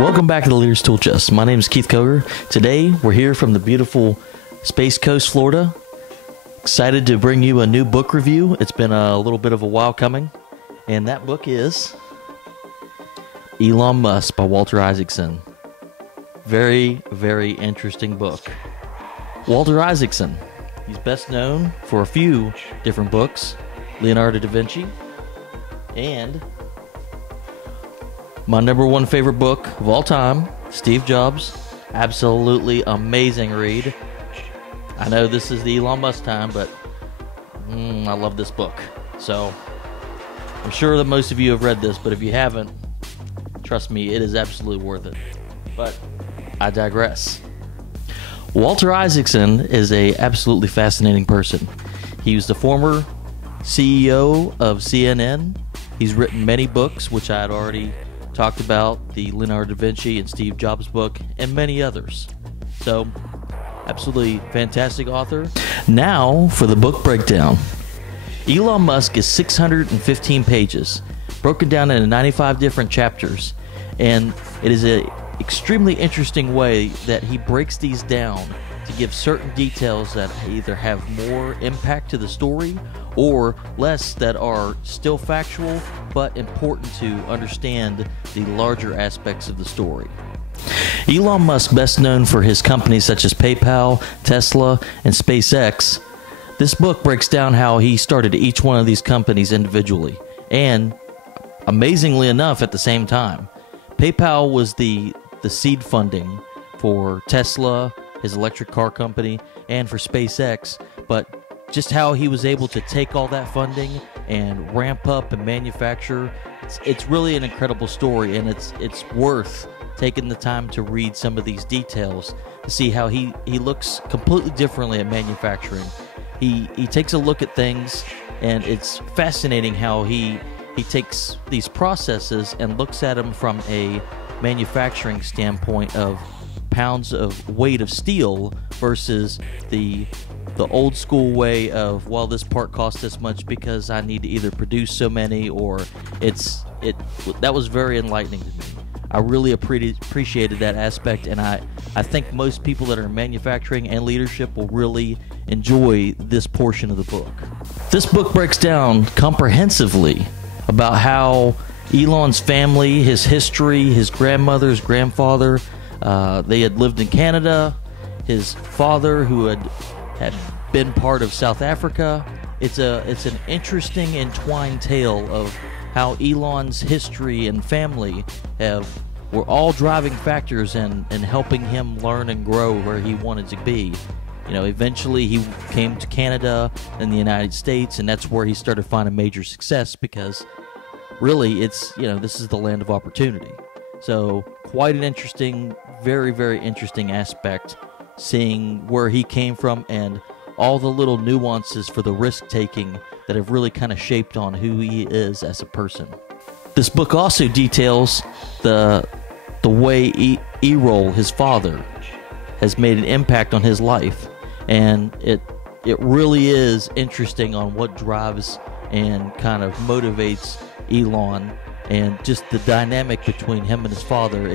Welcome back to the Leader's Tool Chest. My name is Keith Koger. Today, we're here from the beautiful Space Coast, Florida. Excited to bring you a new book review. It's been a little bit of a while coming. And that book is Elon Musk by Walter Isaacson. Very, very interesting book. Walter Isaacson. He's best known for a few different books. Leonardo da Vinci. And my number one favorite book of all time, Steve Jobs. Absolutely amazing read. I know this is the Elon Musk time, but I love this book. So I'm sure that most of you have read this, but if you haven't, trust me, it is absolutely worth it. But I digress. Walter Isaacson is a absolutely fascinating person. He was the former CEO of CNN. He's written many books, which I had already talked about, the Leonardo da Vinci and Steve Jobs book, and many others. So, absolutely fantastic author. Now, for the book breakdown. Elon Musk is 615 pages, broken down into 95 different chapters, and it is an extremely interesting way that he breaks these down to give certain details that either have more impact to the story or less, that are still factual but important to understand the larger aspects of the story. Elon Musk, best known for his companies such as PayPal, Tesla, and SpaceX. This book breaks down how he started each one of these companies individually, and amazingly enough, at the same time. PayPal was the seed funding for Tesla, his electric car company, and for SpaceX, but just how he was able to take all that funding and ramp up and manufacture, it's really an incredible story, and it's worth taking the time to read some of these details to see how he looks completely differently at manufacturing. He takes a look at things, and it's fascinating how he takes these processes and looks at them from a manufacturing standpoint of pounds of weight of steel versus the old school way of, well, this part costs this much because I need to either produce so many, or that was very enlightening to me. I really appreciated that aspect, and I think most people that are in manufacturing and leadership will really enjoy this portion of the book. This book breaks down comprehensively about how Elon's family, his history, his grandmother, his grandfather, they had lived in Canada, his father who had been part of South Africa. It's an interesting entwined tale of how Elon's history and family were all driving factors in helping him learn and grow where he wanted to be. You know, eventually he came to Canada and the United States, and that's where he started finding major success, because really this is the land of opportunity. So quite an interesting, very, very interesting aspect, seeing where he came from and all the little nuances for the risk-taking that have really kind of shaped on who he is as a person. This book also details the way Errol, his father, has made an impact on his life, and it really is interesting on what drives and kind of motivates Elon, and just the dynamic between him and his father.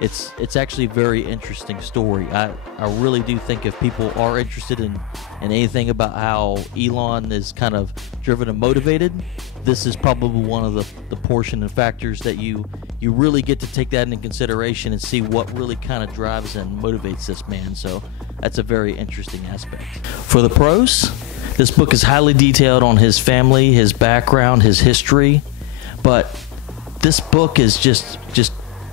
It's actually a very interesting story. I really do think if people are interested in anything about how Elon is kind of driven and motivated, this is probably one of the portion and factors that you really get to take that into consideration and see what really kind of drives and motivates this man. So that's a very interesting aspect. For the pros, this book is highly detailed on his family, his background, his history, but this book is just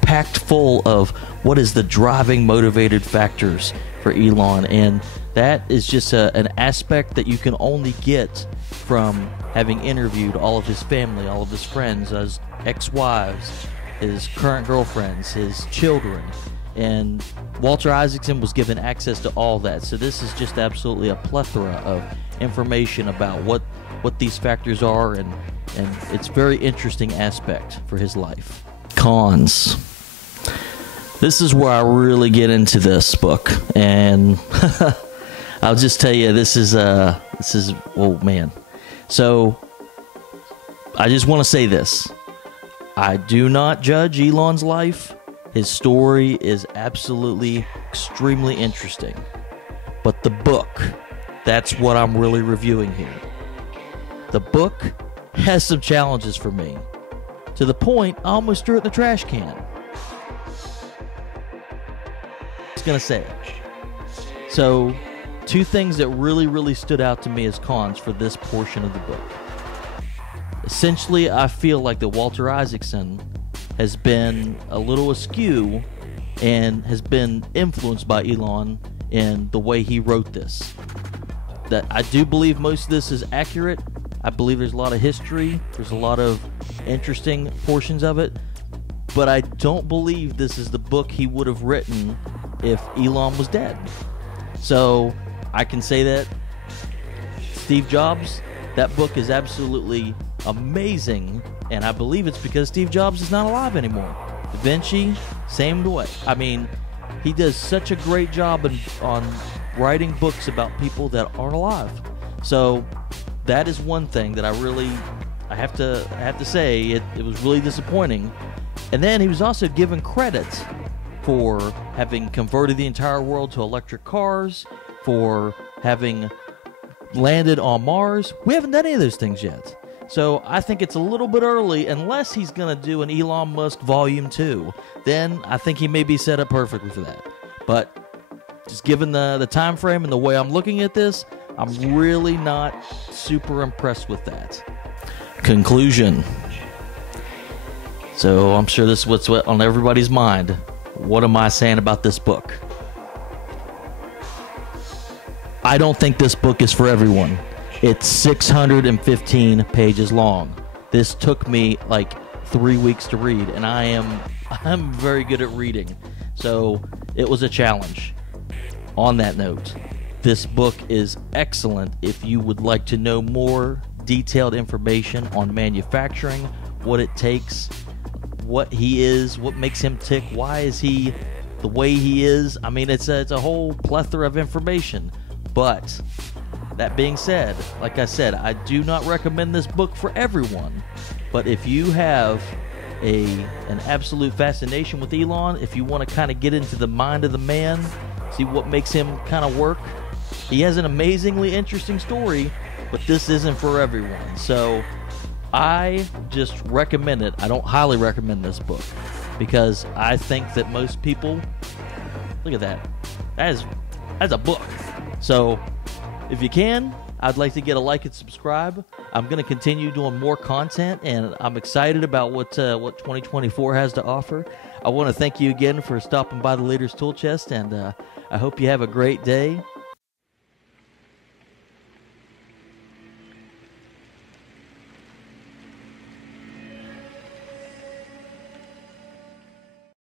packed full of what is the driving motivated factors for Elon, and that is just an aspect that you can only get from having interviewed all of his family, all of his friends, his ex-wives, his current girlfriends, his children, and Walter Isaacson was given access to all that. So this is just absolutely a plethora of information about what these factors are, and it's a very interesting aspect for his life. Cons. This is where I really get into this book, and I'll just tell you, this is oh man. So I just want to say this: I do not judge Elon's life. His story is absolutely extremely interesting. But the book, that's what I'm really reviewing here. The book has some challenges for me, to the point I almost threw it in the trash can. I was going to say it. So, two things that really stood out to me as cons for this portion of the book. Essentially, I feel like that Walter Isaacson has been a little askew and has been influenced by Elon in the way he wrote this. That I do believe most of this is accurate. I believe there's a lot of history. There's a lot of interesting portions of it. But I don't believe this is the book he would have written if Elon was dead. So I can say that Steve Jobs, that book is absolutely amazing. And I believe it's because Steve Jobs is not alive anymore. Da Vinci, same way. I mean, he does such a great job on writing books about people that aren't alive. So that is one thing that I have to say it was really disappointing. And then he was also given credit for having converted the entire world to electric cars, for having landed on Mars. We haven't done any of those things yet. So I think it's a little bit early, unless he's going to do an Elon Musk Volume 2. Then I think he may be set up perfectly for that. But just given the time frame and the way I'm looking at this, I'm really not super impressed with that. Conclusion. So I'm sure this is what's on everybody's mind. What am I saying about this book? I don't think this book is for everyone. It's 615 pages long. This took me like 3 weeks to read, and I'm very good at reading. So it was a challenge. On that note, this book is excellent if you would like to know more detailed information on manufacturing, what it takes, what he is, what makes him tick, why is he the way he is. I mean, it's a whole plethora of information. But that being said, like I said, I do not recommend this book for everyone. But if you have an absolute fascination with Elon, if you want to kind of get into the mind of the man, see what makes him kind of work, he has an amazingly interesting story, but this isn't for everyone. So I just recommend it. I don't highly recommend this book because I think that most people, look at that. That's a book. So if you can, I'd like to get a like and subscribe. I'm going to continue doing more content, and I'm excited about what 2024 has to offer. I want to thank you again for stopping by the Leader's Tool Chest, and I hope you have a great day.